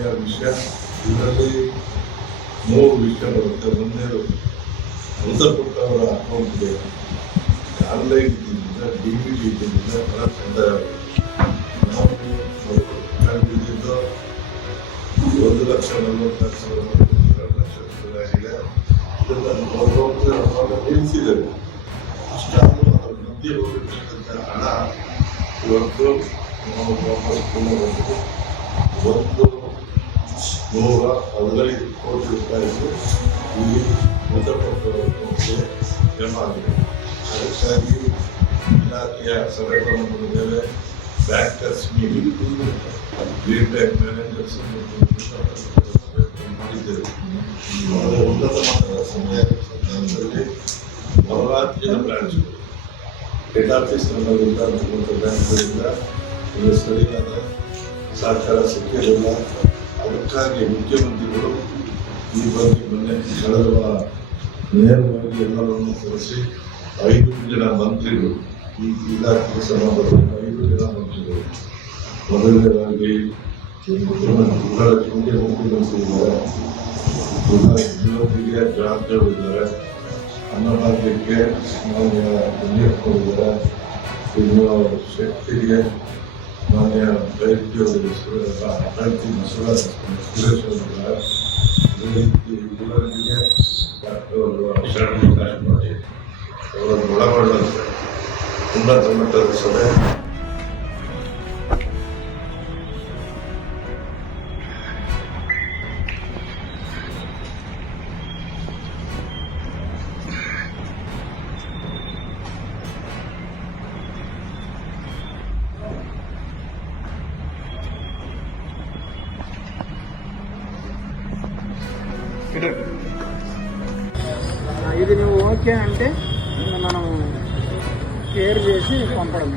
ಸಿದ್ದರಾಮಯ್ಯ ವಿಷಯ. ಇದರಲ್ಲಿ 3 ವಿಷಯ ಬರುತ್ತೆ. ಒಂದನೇದು ಮೃತಪಟ್ಟವರ ಅಕೌಂಟ್ಗೆ ಆನ್ಲೈನ್ ಇದ್ದಿದ್ದರಿಂದ DBT ಇದ್ದಿದ್ದರಿಂದ ಹಣ ಸಂದಾಯ ನಾವು ಕಂಡಿದ್ದು 1,40,00,000 2 ಲಕ್ಷ ಆಗಿದೆ. ಇದನ್ನು ನಿಲ್ಲಿಸಿದ್ದಾರೆ. ಅಷ್ಟಾದರೂ ಅದರ ಮಧ್ಯೆ ಹೋಗಿರ್ತಕ್ಕಂಥ ಹಣ ಇವತ್ತು ನಾವು ವಾಪಸ್ ಪೂರ್ಣಗೊಂಡಿದೆ. 115 ಕೋಟಿ ರೂಪಾಯಿಗೂ ಇಲ್ಲಿ ಮೃತಪಟ್ಟವರಿಗೆ ಜಮಾ ಆಗಿದೆ. ಅದಕ್ಕಾಗಿ ಇಲಾಖೆಯ ಸಭೆಗಳನ್ನು ಮಾಡಿದ್ದೇವೆ. Bankers meeting, lead bank managers ಮಾಡಿದ್ದೇವೆ. ಉನ್ನತ ಮಟ್ಟದ ಸಂದರ್ಭದಲ್ಲಿ ನವರಾತ್ರಿಯ ಬ್ರಾಂಚ್ಗಳು ಹೆಡ್ ಆಫೀಸ್ ನಮ್ಮಲ್ಲಿಂದ ಬ್ಯಾಂಕ್ಗಳಿಂದ ಇದು ಸರಿಯಾದ ಸಹಕಾರ ಸಿಕ್ಕಿರಲಿಲ್ಲ. ಅದಕ್ಕಾಗಿ ಮುಖ್ಯಮಂತ್ರಿಗಳು ಈ ಬಗ್ಗೆ ಮೊನ್ನೆ ಕಳೆದ ವಾರ ನೇರವಾಗಿ ಎಲ್ಲರನ್ನು ಕರೆಸಿ 5 ಜನ ಮಂತ್ರಿಗಳು ಈ ಇಲಾಖೆಗೆ ಸಂಬಂಧಪಟ್ಟ 5 ಜನ ಮಂತ್ರಿಗಳು, ಮೊದಲನೇದಾಗಿ ಮುಖ್ಯಮಂತ್ರಿ ಇದ್ದಾರೆ, ಹಿರಿಯ ಜವಾಬ್ದಾರಿದ್ದಾರೆ, ಅನ್ನಭಾಗ್ಯಕ್ಕೆ ಮಾನ್ಯ ಇದ್ದಾರೆ, ಇನ್ನು ಶಕ್ತಿಗೆ ಮಾನ್ಯ ಬೈರತಿ ಸುರೇಶ್ ಅವರಿದ್ದಾರೆ, ಇವರಿಗೆ ಡಾಕ್ಟರ್ ಶರಣ ಮಾಡಿ ಅವರನ್ನು ಒಳಗೊಳ್ಳುವಂಥ ಉನ್ನತ ಮಟ್ಟದ ಸಭೆ ఇది నువ్వు ఓకే అంటే మనం కేర్ చేసి పంపడం.